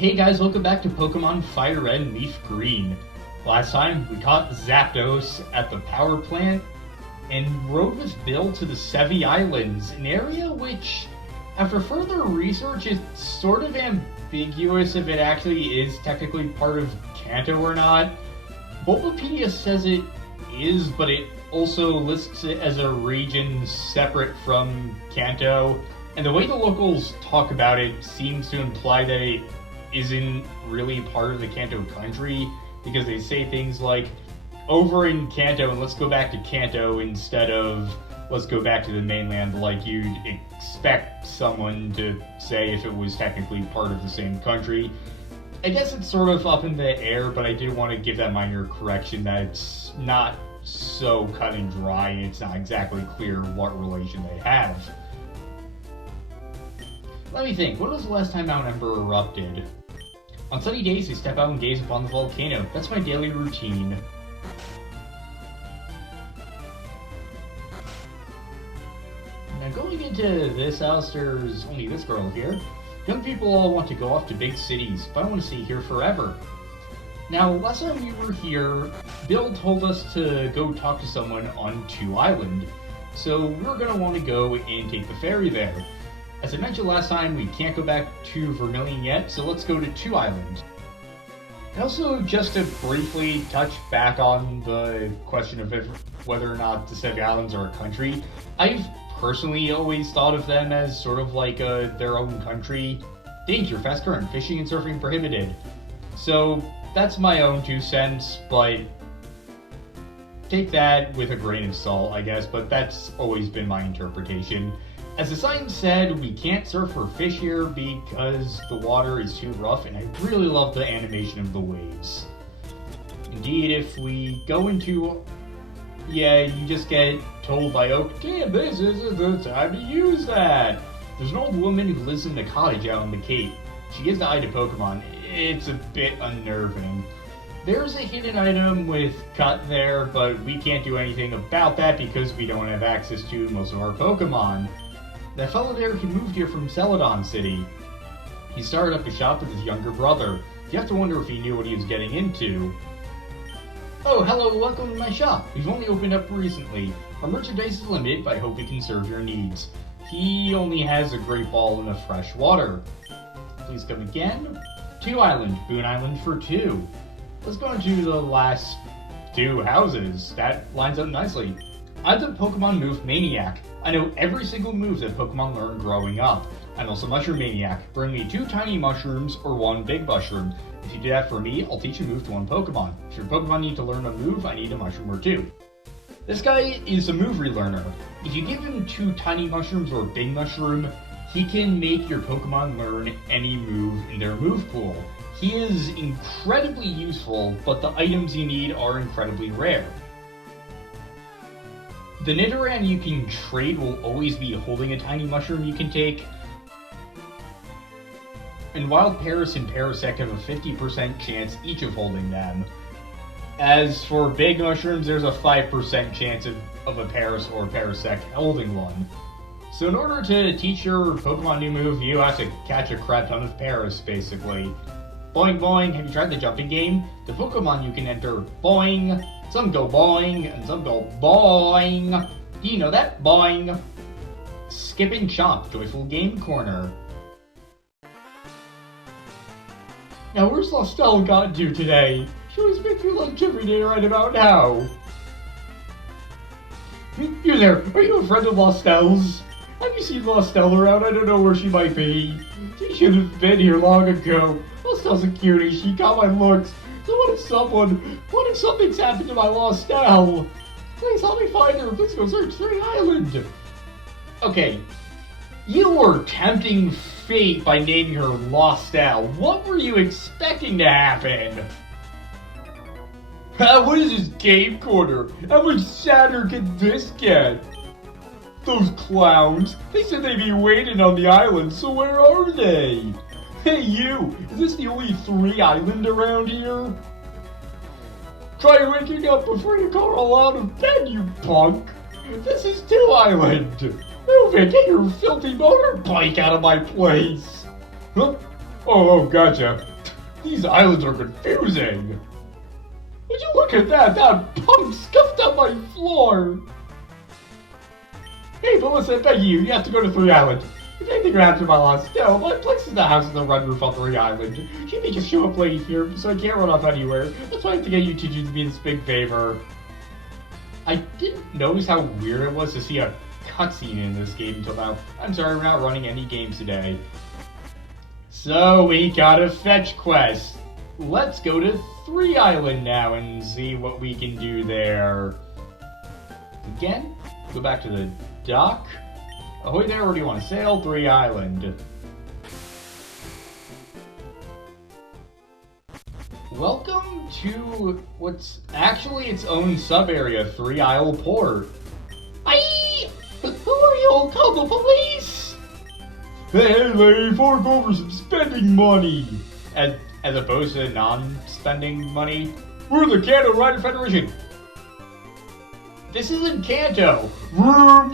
Hey guys, welcome back to Pokemon FireRed and LeafGreen. Last time, we caught Zapdos at the power plant and rode with Bill to the Sevi Islands, an area which, after further research, is sort of ambiguous if it actually is technically part of Kanto or not. Bulbapedia says it is, but it also lists it as a region separate from Kanto, and the way the locals talk about it seems to imply that it isn't really part of the Kanto country, because they say things like, over in Kanto and let's go back to Kanto instead of let's go back to the mainland, like you'd expect someone to say if it was technically part of the same country. I guess it's sort of up in the air, but I did want to give that minor correction that it's not so cut and dry, and it's not exactly clear what relation they have. Let me think, when was the last time Mount Ember erupted? On sunny days, I step out and gaze upon the volcano. That's my daily routine. Now going into this house, there's only this girl here. Young people all want to go off to big cities, but I want to stay here forever. Now, last time we were here, Bill told us to go talk to someone on 2 Island. So we're going to want to go and take the ferry there. As I mentioned last time, we can't go back to Vermilion yet, so let's go to 2 Islands. And also, just to briefly touch back on the question of whether or not the Sevi Islands are a country, I've personally always thought of them as sort of like their own country. Danger, fast current, fishing and surfing prohibited. So that's my own 2 cents, but take that with a grain of salt, I guess, but that's always been my interpretation. As the sign said, we can't surf or fish here because the water is too rough, and I really love the animation of the waves. Indeed, if we go into... yeah, you just get told by Oak, damn, this isn't the time to use that! There's an old woman who lives in a cottage out on the Cape. She gives the eye to Pokemon. It's a bit unnerving. There's a hidden item with Cut there, but we can't do anything about that because we don't have access to most of our Pokemon. That fellow there, he moved here from Celadon City. He started up a shop with his younger brother. You have to wonder if he knew what he was getting into. Oh, hello, welcome to my shop. We've only opened up recently. Our merchandise is limited, but I hope we can serve your needs. He only has a great ball and a fresh water. Please come again. 2 Island, Boon Island for 2. Let's go into the last 2 houses. That lines up nicely. I'm the Pokemon Move Maniac. I know every single move that Pokemon learned growing up. I'm also Mushroom Maniac. Bring me 2 tiny mushrooms or 1 big mushroom. If you do that for me, I'll teach a move to 1 Pokemon. If your Pokemon need to learn a move, I need a mushroom or 2. This guy is a move relearner. If you give him 2 tiny mushrooms or a big mushroom, he can make your Pokemon learn any move in their move pool. He is incredibly useful, but the items you need are incredibly rare. The Nidoran you can trade will always be holding a tiny mushroom you can take. And Wild Paras and Parasect have a 50% chance each of holding them. As for big mushrooms, there's a 5% chance of a Paras or Parasect holding one. So in order to teach your Pokemon new move, you have to catch a crap ton of Paras, basically. Boing boing, have you tried the jumping game? The Pokemon you can enter, boing! Some go boing, and some go boing. Do you know that? Boing. Skipping Chomp, Joyful Game Corner. Now, where's Lostelle gotten to today? She always makes me lunch every day right about now. You there, are you a friend of Lostelle's? Have you seen Lostelle around? I don't know where she might be. She should have been here long ago. Lostelle's a cutie, she got my looks. So what if something's happened to my Lostelle? Please help me find her. Please go search 3 Island. Okay, you were tempting fate by naming her Lostelle. What were you expecting to happen? What is this game corner? How much sadder can this get? Those clowns, they said they'd be waiting on the island, so where are they? Hey you, is this the only 3 Island around here? Try waking up before you crawl out of bed, you punk! This is 2 Island! Move it, get your filthy motorbike out of my place! Huh? Oh, gotcha. These islands are confusing. Would you look at that? That punk scuffed up my floor. Hey, Melissa, I beg you have to go to 3 Island. If anything happens to my Lostelle, my place is the house in the red roof on 3 Island. She may just show up late here, so I can't run off anywhere. That's why I have to get you to do me this big favor. I didn't notice how weird it was to see a cutscene in this game until now. I'm sorry, we're not running any games today. So, we got a fetch quest. Let's go to 3 Island now and see what we can do there. Again, go back to the dock. Ahoy there, where do you want to sail? 3 Island. Welcome to what's actually its own sub-area, 3 Isle Port. Aye! Who are you? Call the police! Hey, fork over some spending money! As opposed to non-spending money. We're the Kanto Rider Federation! This isn't Kanto! My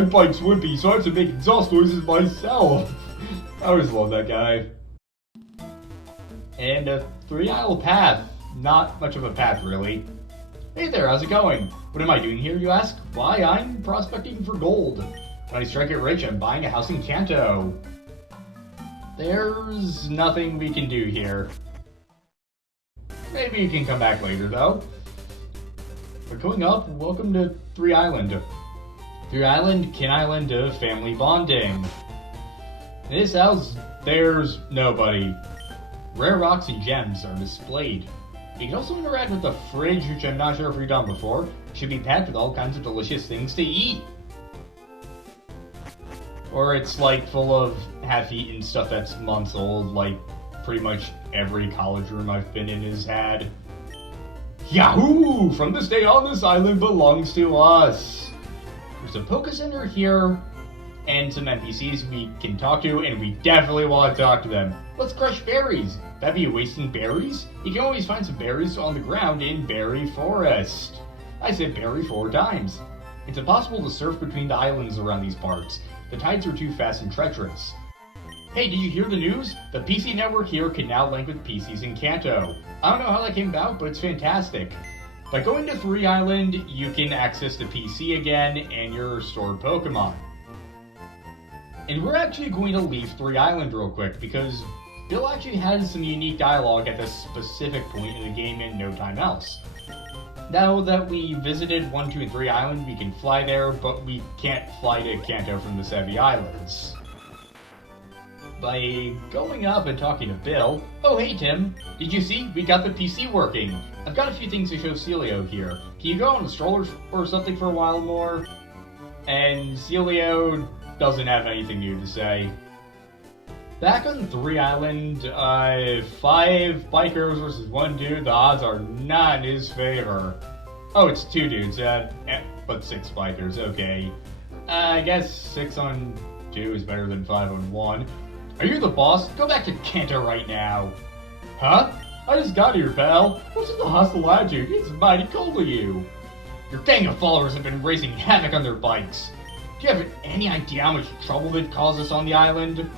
bike's wimpy, so I have to make exhaust noises myself. I always love that guy. And a 3 Isle path. Not much of a path, really. Hey there, how's it going? What am I doing here, you ask? Why, I'm prospecting for gold. When I strike it rich, I'm buying a house in Kanto. There's nothing we can do here. Maybe you can come back later, though. But going up, welcome to 3 Island. 3 Island, Kin Island of family bonding. In this house, there's nobody. Rare rocks and gems are displayed. You can also interact with the fridge, which I'm not sure if we've done before. It should be packed with all kinds of delicious things to eat. Or it's like full of half-eaten stuff that's months old, like pretty much every college room I've been in has had. Yahoo! From this day on, this island belongs to us. There's a Poké Center here, and some NPCs we can talk to, and we definitely want to talk to them. Let's crush berries. That'd be wasting berries? You can always find some berries on the ground in Berry Forest. I said berry 4 times. It's impossible to surf between the islands around these parts. The tides are too fast and treacherous. Hey, did you hear the news? The PC network here can now link with PCs in Kanto. I don't know how that came about, but it's fantastic. By going to 3 Island, you can access the PC again and your stored Pokemon. And we're actually going to leave 3 Island real quick, because Bill actually has some unique dialogue at this specific point in the game and no time else. Now that we visited 1, 2, and 3 Island, we can fly there, but we can't fly to Kanto from the Sevi Islands. By going up and talking to Bill... Oh, hey Tim, did you see? We got the PC working. I've got a few things to show Celio here. Can you go on a stroller or something for a while more? And Celio doesn't have anything new to say. Back on 3 Island, 5 bikers versus 1 dude, the odds are not in his favor. Oh, it's 2 dudes, but 6 bikers, okay. I guess 6 on 2 is better than 5 on 1. Are you the boss? Go back to Kanto right now. Huh? I just got here, pal. What's with the hostile attitude? It's mighty cold of you. Your gang of followers have been raising havoc on their bikes. Do you have any idea how much trouble they've caused us on the island?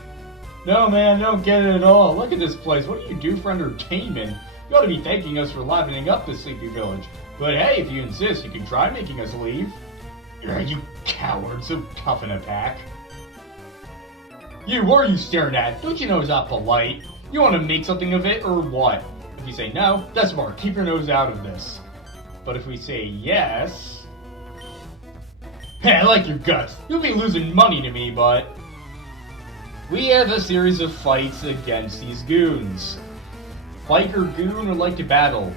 No, man, I don't get it at all. Look at this place. What do you do for entertainment? You ought to be thanking us for livening up this sleepy village. But hey, if you insist, you can try making us leave. You coward, so tough in a pack. You, what are you staring at? Don't you know it's not polite? You want to make something of it, or what? If you say no, that's smart. Keep your nose out of this. But if we say yes... Hey, I like your guts. You'll be losing money to me, but... We have a series of fights against these goons. Biker goon would like to battle.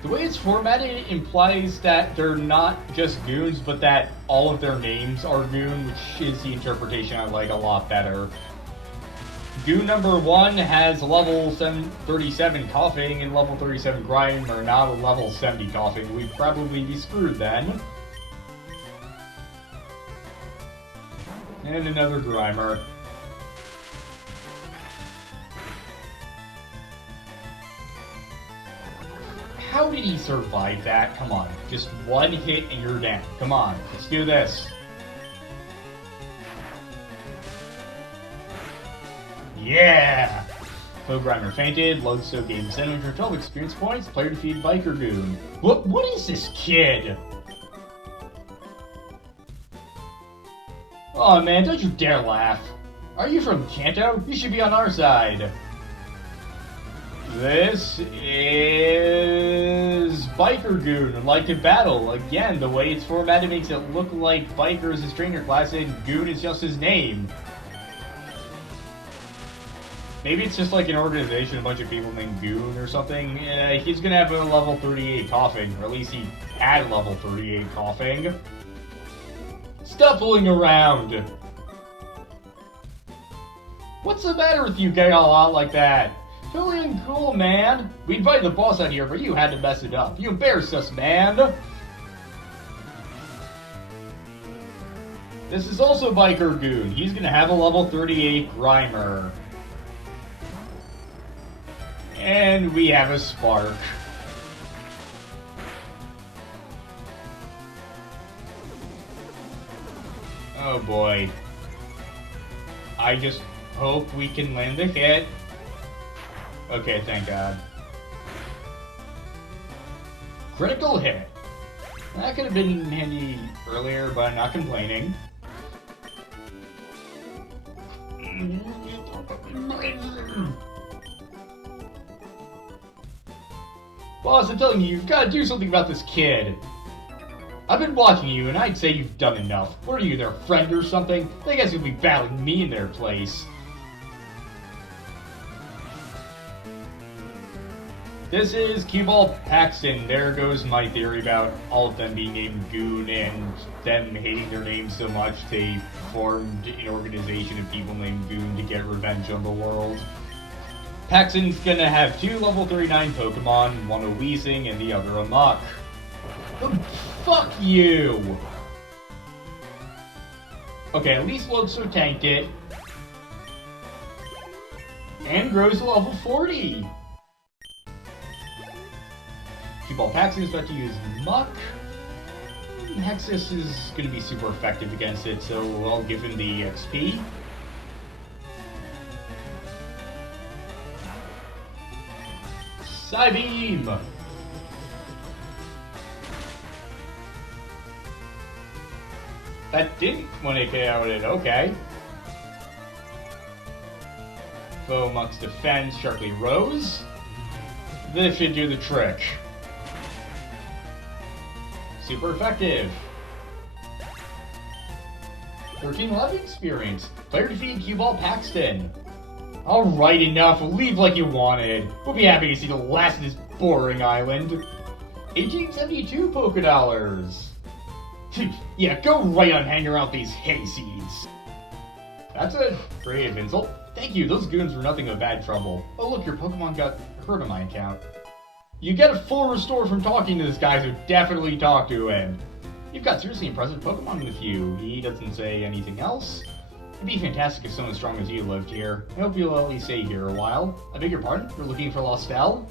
The way it's formatted implies that they're not just goons, but that all of their names are goon, which is the interpretation I like a lot better. Goon number 1 has level 37 coughing, and level 37 crime are not a level 70 coughing. We'd probably be screwed then. And another Grimer. How did he survive that? Come on, just 1 hit and you're down. Come on, let's do this. Yeah! Programmer fainted. Lostelle gained 712 experience points. Player defeated Biker Goon. What is this kid? Oh man, don't you dare laugh. Are you from Kanto? You should be on our side. This is Biker Goon, like in battle. Again, the way it's formatted makes it look like Biker is his trainer class and Goon is just his name. Maybe it's just like an organization, a bunch of people named Goon or something. He's gonna have a level 38 coughing, or at least he had level 38 coughing. Stop fooling around! What's the matter with you getting all out like that? Totally uncool, man. We invited the boss out here, but you had to mess it up. You embarrassed us, man. This is also Biker Goon. He's gonna have a level 38 Grimer. And we have a Spark. Oh boy. I just hope we can land the hit. Okay, thank God. Critical hit. That could have been handy earlier, but I'm not complaining. Boss, I'm telling you, you've got to do something about this kid. I've been watching you, and I'd say you've done enough. What are you, their friend or something? They guess you'll be battling me in their place. This is Cuball Paxton. There goes my theory about all of them being named Goon and them hating their names so much they formed an organization of people named Goon to get revenge on the world. Paxton's gonna have 2 level 39 Pokemon, one a Weezing and the other a Muk. Fuck you! Okay, at least Lostelle tanked it. And grows to level 40! Cuball Paxton is about to use Muk. Hexus is going to be super effective against it, so I'll give him the XP. Psybeam! That didn't want to get out it, okay. Foe Muk's defense sharply rose. This should do the trick. Super effective. 1311 experience. Player defeated Cuball Paxton. Alright, enough. Leave like you wanted. We'll be happy to see the last of this boring island. 1872 Poké Dollars. Yeah, go right on hanging around these hay seeds. That's a creative insult. Thank you, those goons were nothing but bad trouble. Oh look, your Pokemon got hurt on my account. You get a full restore from talking to this guy, so definitely talk to him. You've got seriously impressive Pokemon with you. He doesn't say anything else. It'd be fantastic if someone as strong as you lived here. I hope you'll at least stay here a while. I beg your pardon? You're looking for Lostelle?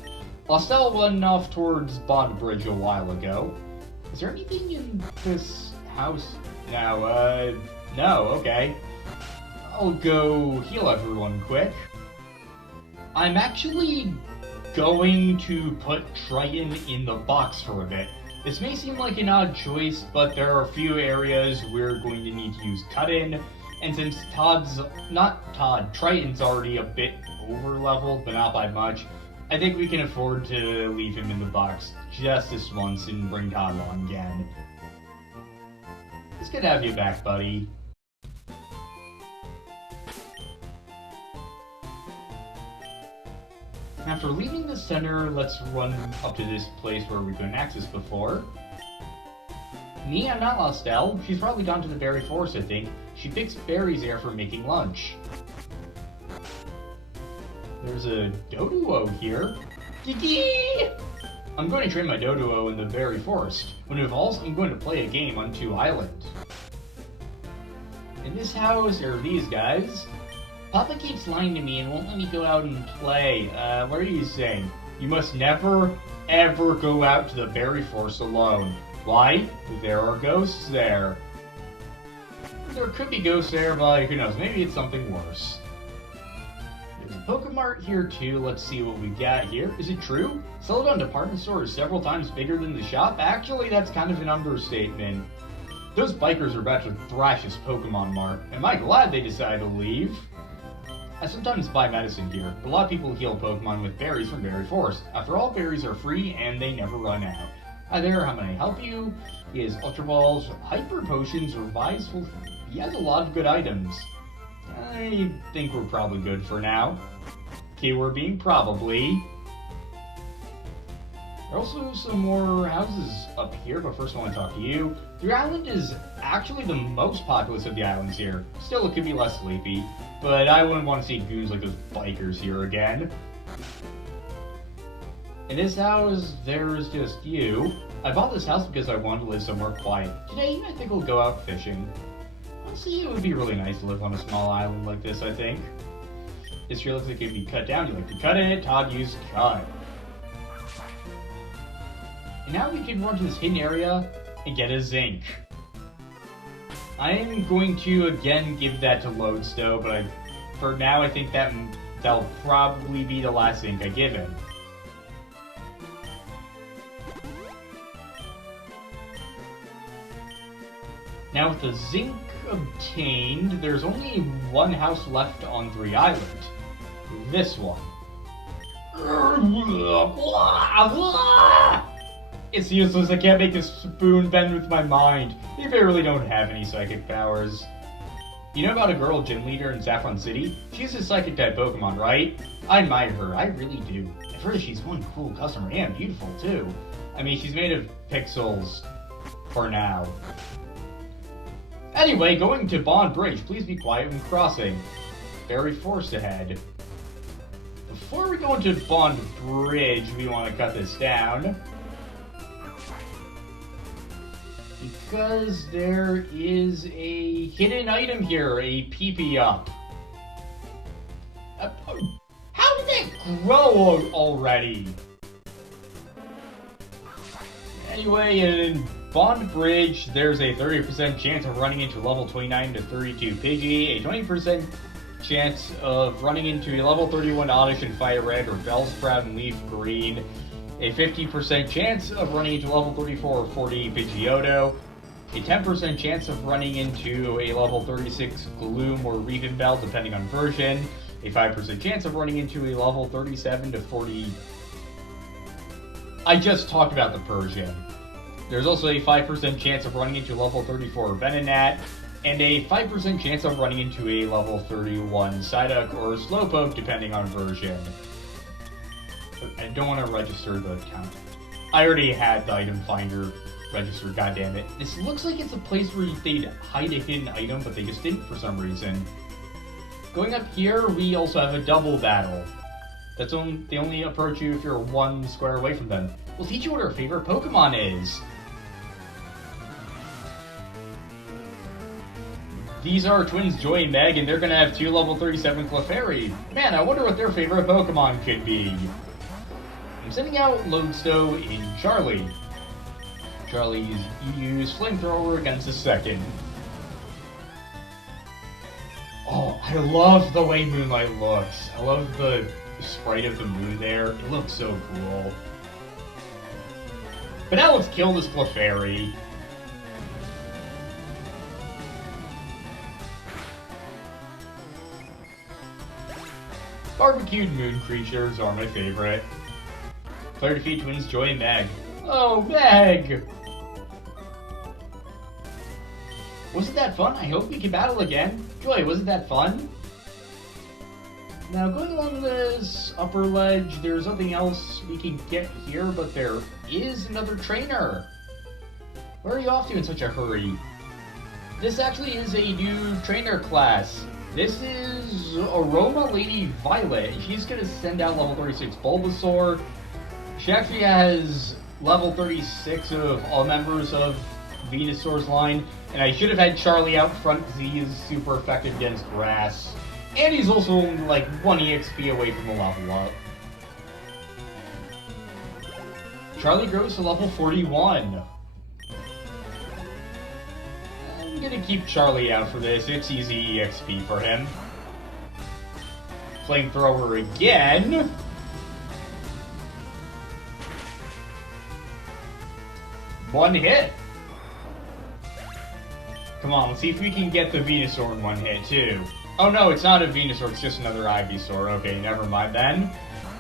Lostelle went off towards Bond Bridge a while ago. Is there anything in this house? No, okay. I'll go heal everyone quick. I'm actually going to put Triton in the box for a bit. This may seem like an odd choice, but there are a few areas we're going to need to use Cut-In, and since Triton's already a bit over-leveled, but not by much, I think we can afford to leave him in the box just this once and bring Todd on again. It's good to have you back, buddy. After leaving the center, let's run up to this place where we couldn't access before. Me, I'm not Lostelle. She's probably gone to the berry forest, I think. She picks berries there for making lunch. There's a Doduo here. Gigi! I'm going to train my Doduo in the berry forest. When it evolves, I'm going to play a game on 2 Island. In this house, there are these guys. Papa keeps lying to me and won't let me go out and play. What are you saying? You must never, ever go out to the berry forest alone. Why? There are ghosts there. There could be ghosts there, but who knows? Maybe it's something worse. There's Pokemart here too. Let's see what we got here. Is it true? Celadon Department Store is several times bigger than the shop? Actually, that's kind of an understatement. Those bikers are about to thrash this Pokemon Mart. Am I glad they decided to leave? I sometimes buy medicine here. A lot of people heal Pokemon with berries from Berry Forest. After all, berries are free and they never run out. Hi there, how may I help you? He has Ultra Balls, Hyper Potions, Revives Full... He has a lot of good items. I think we're probably good for now. Keyword being probably. There are also some more houses up here, but first I want to talk to you. Your island is actually the most populous of the islands here. Still, it could be less sleepy, but I wouldn't want to see goons like those bikers here again. In this house, there's just you. I bought this house because I wanted to live somewhere quiet. Today, I think we'll go out fishing. Honestly, it would be really nice to live on a small island like this, I think. This tree looks like it could be cut down. You like to cut it? Todd used cut. And now we can run to this hidden area and get a zinc. I am going to again give that to Lostelle, but for now I think that'll probably be the last zinc I give him. Now with the zinc obtained, there's only one house left on 3 Island. This one. It's useless, I can't make this spoon bend with my mind. You barely don't have any psychic powers. You know about a girl gym leader in Saffron City? She's a psychic type Pokemon, right? I admire her, I really do. I've heard she's one cool customer and beautiful too. I mean, she's made of pixels for now. Anyway, going to Bond Bridge. Please be quiet when crossing. Very forced ahead. Before we go into Bond Bridge, we want to cut this down. Because there is a hidden item here, a PP up. How did that grow already? Anyway, in Bond Bridge, there's a 30% chance of running into level 29 to 32 Pidgey, a 20% chance of running into a level 31 Oddish and FireRed or Bellsprout and LeafGreen, a 50% chance of running into level 34 or 40 Pidgeotto, a 10% chance of running into a level 36 Gloom or Reven Bell depending on version, a 5% chance of running into a level 37 to 40... I just talked about the Persian. There's also a 5% chance of running into level 34 Venonat, and a 5% chance of running into a level 31 Psyduck or Slowpoke, depending on version. I don't want to register the account. I already had the item finder registered, goddammit. This looks like it's a place where they'd hide a hidden item, but they just didn't for some reason. Going up here, we also have a double battle. They only approach you if you're 1 square away from them. We'll teach you what our favorite Pokemon is. These are twins Joy and Meg, and they're gonna have 2 level 37 Clefairy. Man, I wonder what their favorite Pokemon could be. I'm sending out Lostelle in Charlie. Charlie's use Flamethrower against the second. Oh, I love the way Moonlight looks. I love the sprite of the moon there. It looks so cool. But now let's kill this Clefairy. Barbecued moon creatures are my favorite. Player defeat twins Joy and Meg. Oh, Meg! Wasn't that fun? I hope we can battle again. Joy, wasn't that fun? Now, going along this upper ledge, there's nothing else we can get here, but there is another trainer. Where are you off to in such a hurry? This actually is a new trainer class. This is Aroma Lady Violet. She's going to send out level 36 Bulbasaur. She actually has level 36 of all members of Venusaur's line. And I should have had Charlie out front because he is super effective against grass. And he's also like 1 EXP away from the level up. Charlie grows to level 41. I'm gonna keep Charlie out for this. It's easy EXP for him. Flamethrower again. One hit. Come on, let's see if we can get the Venusaur in one hit, too. Oh no, it's not a Venusaur, it's just another Ivysaur. Okay, never mind then.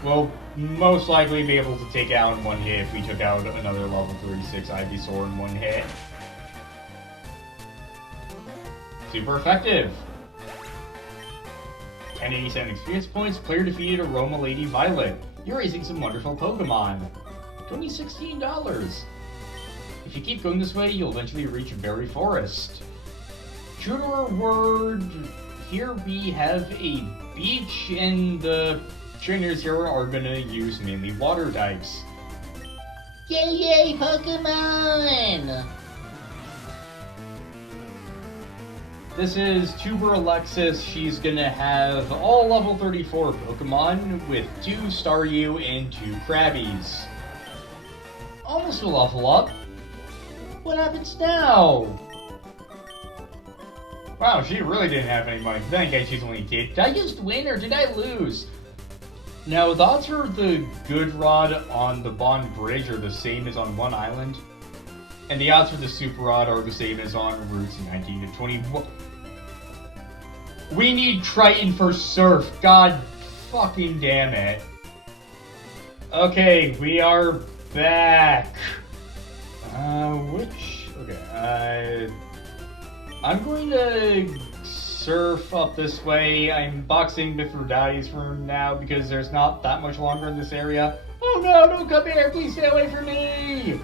We'll most likely be able to take out in one hit if we took out another level 36 Ivysaur in one hit. Super effective. 1087 experience points, player defeated Aroma Lady Violet. You're raising some wonderful Pokemon. $16. If you keep going this way, you'll eventually reach Berry Forest. True to our word, here we have a beach, and the trainers here are gonna use mainly water types. Yay, yay, Pokemon! This is Tuber Alexis. She's gonna have all level 34 Pokemon with 2 Staryu and 2 Krabbies. Almost a level up. What happens now? Wow, she really didn't have any money. Then again, she's only a kid. Did I just win or did I lose? Now, the odds for the Good Rod on the Bond Bridge are the same as on one island. And the odds for the Super Rod are the same as on routes 19 to 21. We need Triton for Surf. God fucking damn it. Okay, we are back. Okay, I'm going to surf up this way. I'm boxing Mithridates for now because there's not that much longer in this area. Oh no, don't come here, please stay away from me!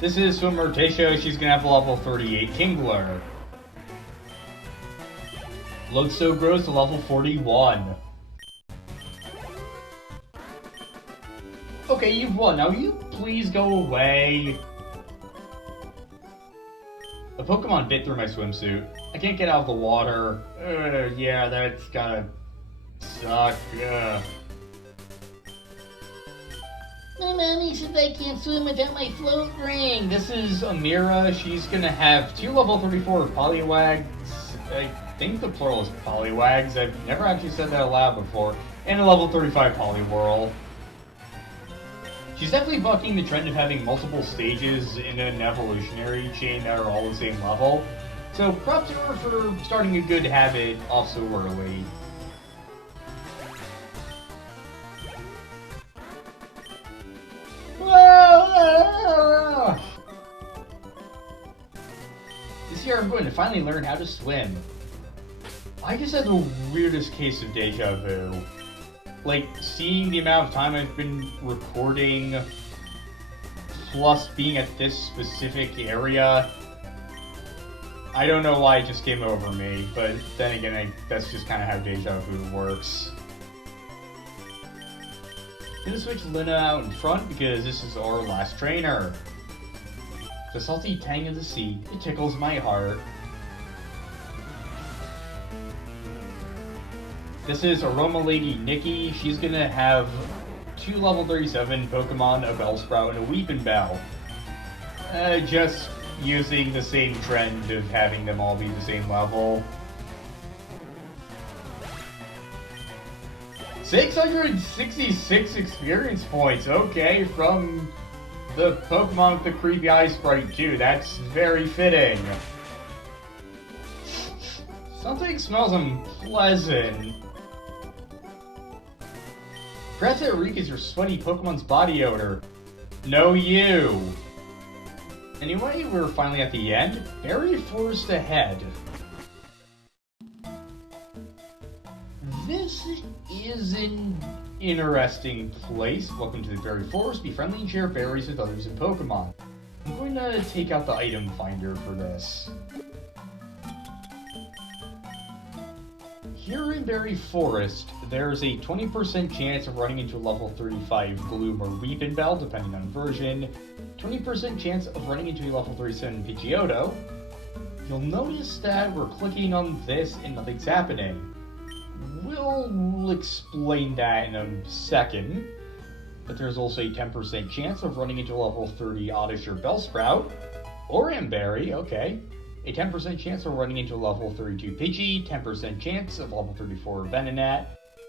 This is Swimmer Tasha. She's gonna have a level 38 Kingler. Lodestone grows to level 41. Okay, you've won. Now you please go away. A Pokemon bit through my swimsuit. I can't get out of the water. Yeah, that's gotta suck. My mommy says I can't swim without my float ring. This is Amira. She's gonna have 2 level 34 Poliwags. I think the plural is Poliwags. I've never actually said that aloud before. And a level 35 Poliwhirl. She's definitely bucking the trend of having multiple stages in an evolutionary chain that are all the same level. So props to her for starting a good habit off so early. This year I'm going to finally learn how to swim. I just had the weirdest case of deja vu. Like, seeing the amount of time I've been recording, plus being at this specific area, I don't know why it just came over me, but then again, that's just kind of how deja vu works. I'm gonna switch Lina out in front because this is our last trainer. The salty tang of the sea, it tickles my heart. This is Aroma Lady Nikki. She's gonna have 2 level 37 Pokemon, a Bellsprout, and a Weepinbell. Just using the same trend of having them all be the same level. 666 experience points, okay, from the Pokemon with the creepy eye sprite too. That's very fitting. Something smells unpleasant. Perhaps it reeks your sweaty Pokemon's body odor. No, you! Anyway, we're finally at the end. Berry Forest ahead. This is an interesting place. Welcome to the Berry Forest. Be friendly and share berries with others in Pokemon. I'm going to take out the item finder for this. Here in Berry Forest, there's a 20% chance of running into a level 35 Gloom or Weepinbell, depending on version, 20% chance of running into a level 37 Pidgeotto. You'll notice that we're clicking on this and nothing's happening. We'll explain that in a second, but there's also a 10% chance of running into a level 30 Oddish or Bellsprout, or Emberry, okay. a 10% chance of running into a level 32 Pidgey, 10% chance of level 34 Venonat,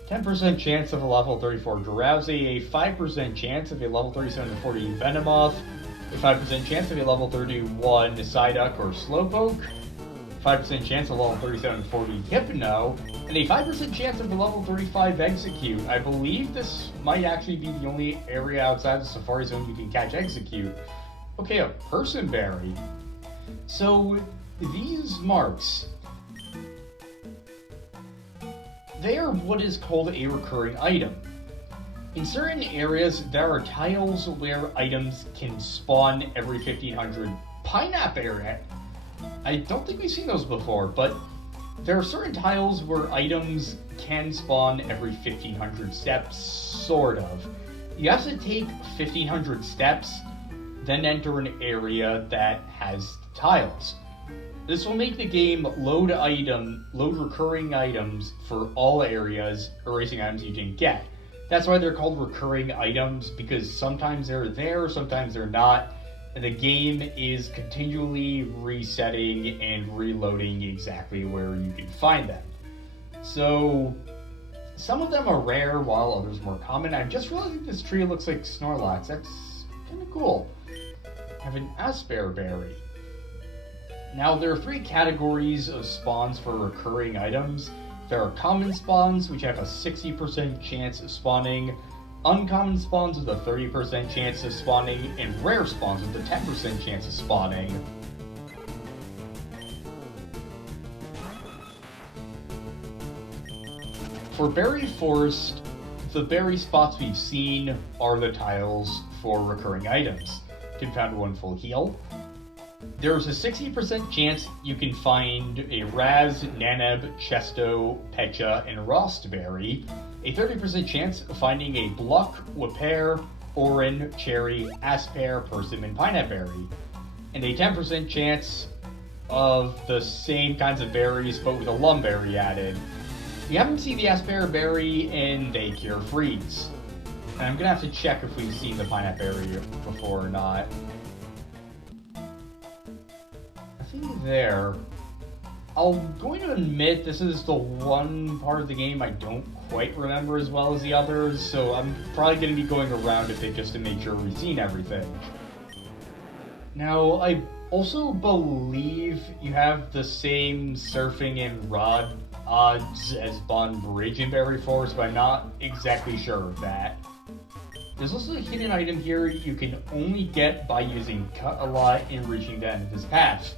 10% chance of a level 34 Drowsy, a 5% chance of a level 37 to 40 Venomoth, a 5% chance of a level 31 Psyduck or Slowpoke, 5% chance of level 37 to 40 Hypno, and a 5% chance of a level 35 Execute. I believe this might actually be the only area outside the Safari Zone you can catch Execute. Okay, a Person Berry. So, these marks, they are what is called a recurring item. In certain areas, there are tiles where items can spawn every 1500 Pineapple area. I don't think we've seen those before, but there are certain tiles where items can spawn every 1500 steps, sort of. You have to take 1500 steps, then enter an area that has tiles. This will make the game load recurring items for all areas, erasing items you didn't get. That's why they're called recurring items, because sometimes they're there, sometimes they're not, and the game is continually resetting and reloading exactly where you can find them. So, some of them are rare, while others are more common. I'm just realizing this tree looks like Snorlax. That's kind of cool. I have an Asper Berry. Now, there are 3 categories of spawns for recurring items. There are common spawns, which have a 60% chance of spawning, uncommon spawns with a 30% chance of spawning, and rare spawns with a 10% chance of spawning. For Berry Forest, the berry spots we've seen are the tiles for recurring items. You can find one full heal. There's a 60% chance you can find a Raz, Naneb, Chesto, Pecha, and Rostberry, a 30% chance of finding a Bluck, Whippear, Orin, Cherry, Asper, Persimmon, Pineberry, and a 10% chance of the same kinds of berries but with a Lumberry added. We haven't seen the Asper Berry in They Cure Freeze, and I'm gonna have to check if we've seen the Pineberry before or not. There. I'm going to admit this is the one part of the game I don't quite remember as well as the others, so I'm probably going to be going around a bit just to make sure we've seen everything. Now, I also believe you have the same surfing and rod odds as Bond Bridge in Berry Forest, but I'm not exactly sure of that. There's also a hidden item here you can only get by using Cut a Lot and reaching the end of this path.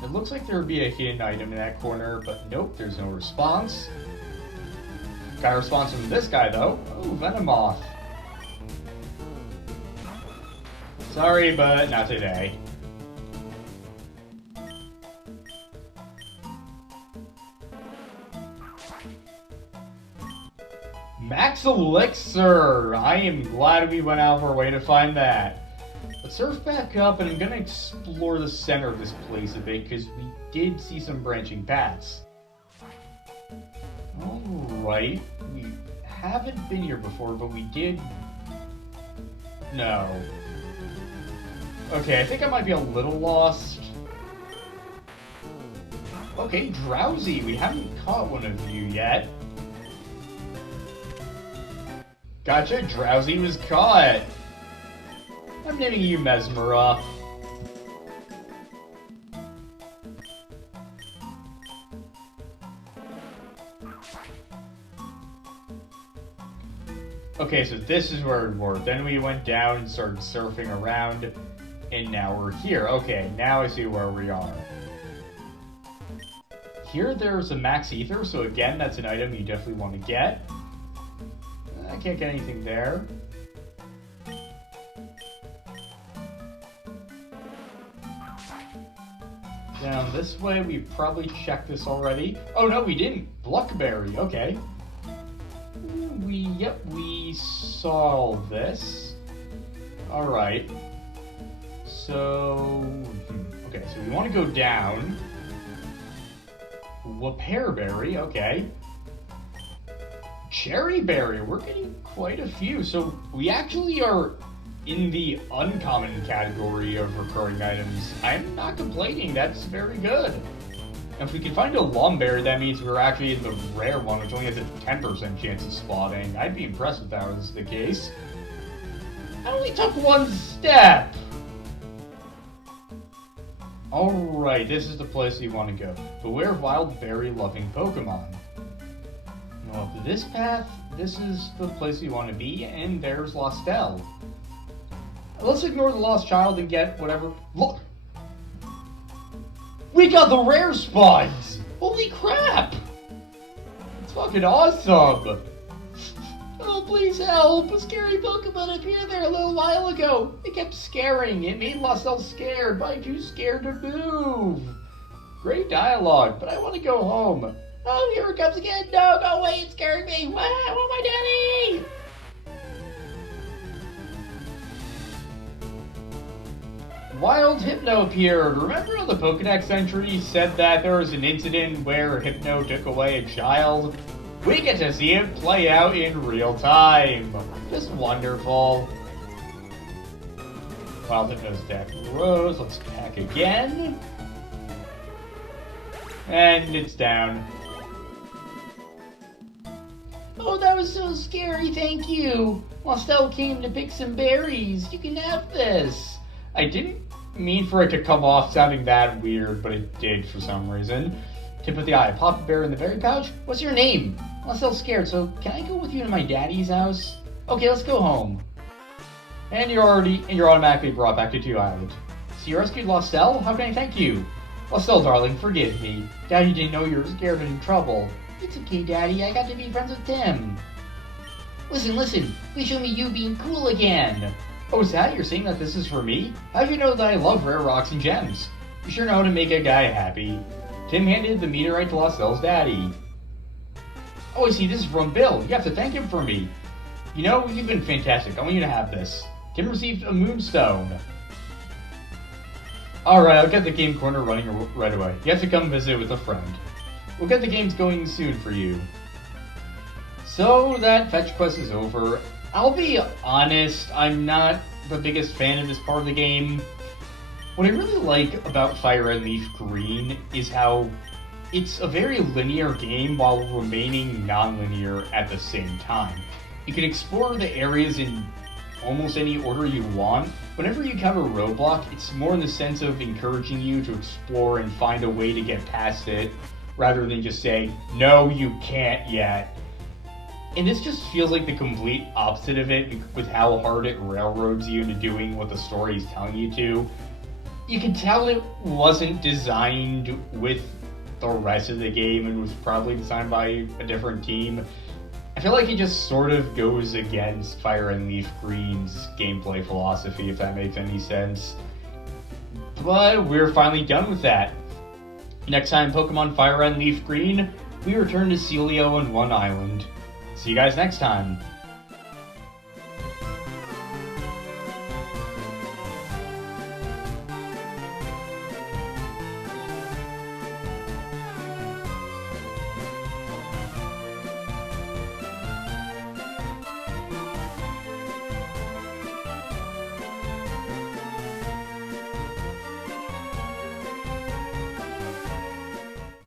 It looks like there would be a hidden item in that corner, but nope, there's no response. Got a response from this guy, though. Oh, Venomoth. Sorry, but not today. Max Elixir! I am glad we went out of our way to find that. Let's surf back up, and I'm going to explore the center of this place a bit, because we did see some branching paths. Alright, we haven't been here before, but we did... No. Okay, I think I might be a little lost. Okay, Drowsy, we haven't caught one of you yet. Gotcha, Drowsy was caught! I'm naming you Mesmera. Okay, so this is where we were. Then we went down and started surfing around, and now we're here. Okay, now I see where we are. Here there's a Max Ether, so again, that's an item you definitely want to get. I can't get anything there. Down this way, we probably checked this already. Oh no, we didn't. Bluckberry, okay. We saw this. Alright. So, okay, so we want to go down. Whippearberry, okay. Cherryberry, we're getting quite a few. So we actually are in the uncommon category of recurring items. I'm not complaining, that's very good. Now, if we can find a Lumberry, that means we're actually in the rare one, which only has a 10% chance of spotting. I'd be impressed if that was the case. I only took one step! Alright, this is the place you want to go. Beware of wild berry-loving Pokemon. Well, this path, this is the place you want to be, and there's Lostelle. Let's ignore the lost child and get whatever... Look! We got the rare spots! Holy crap! It's fucking awesome! Oh, please help! A scary Pokemon appeared there a little while ago. It kept scaring. It made Lostelle scared, but I'm too scared to move. Great dialogue, but I want to go home. Oh, here it comes again. No, go away. It's scaring me. Wow, oh, my daddy! Wild Hypno appeared. Remember how the Pokedex entry said that there was an incident where Hypno took away a child? We get to see it play out in real time. Just wonderful. Wild Hypno's deck rose. Let's pack again. And it's down. Oh, that was so scary. Thank you. Lostelle came to pick some berries. You can have this. I didn't mean for it to come off sounding that weird, but it did for some reason. Tip of the eye. Pop a bear in the berry pouch? What's your name? Lostelle's scared, so can I go with you to my daddy's house? Okay, let's go home. And you're automatically brought back to 2 Island. So you rescued Lostelle? How can I thank you? Lostelle, darling, forgive me. Daddy didn't know you were scared and in trouble. It's okay, Daddy. I got to be friends with Tim. Listen. Please show me you being cool again. Oh, is that? You're saying that this is for me? How do you know that I love rare rocks and gems? You sure know how to make a guy happy. Tim handed the meteorite to Lostelle's daddy. Oh, I see. This is from Bill. You have to thank him for me. You know, you've been fantastic. I want you to have this. Tim received a moonstone. Alright, I'll get the game corner running right away. You have to come visit with a friend. We'll get the games going soon for you. So that fetch quest is over. I'll be honest, I'm not the biggest fan of this part of the game. What I really like about FireRed LeafGreen is how it's a very linear game while remaining non-linear at the same time. You can explore the areas in almost any order you want. Whenever you have a roadblock, it's more in the sense of encouraging you to explore and find a way to get past it, rather than just say, no, you can't yet. And this just feels like the complete opposite of it, with how hard it railroads you into doing what the story is telling you to. You can tell it wasn't designed with the rest of the game and was probably designed by a different team. I feel like it just sort of goes against FireRed LeafGreen's gameplay philosophy, if that makes any sense. But we're finally done with that. Next time, Pokemon FireRed LeafGreen, we return to Celio on 1 Island. See you guys next time.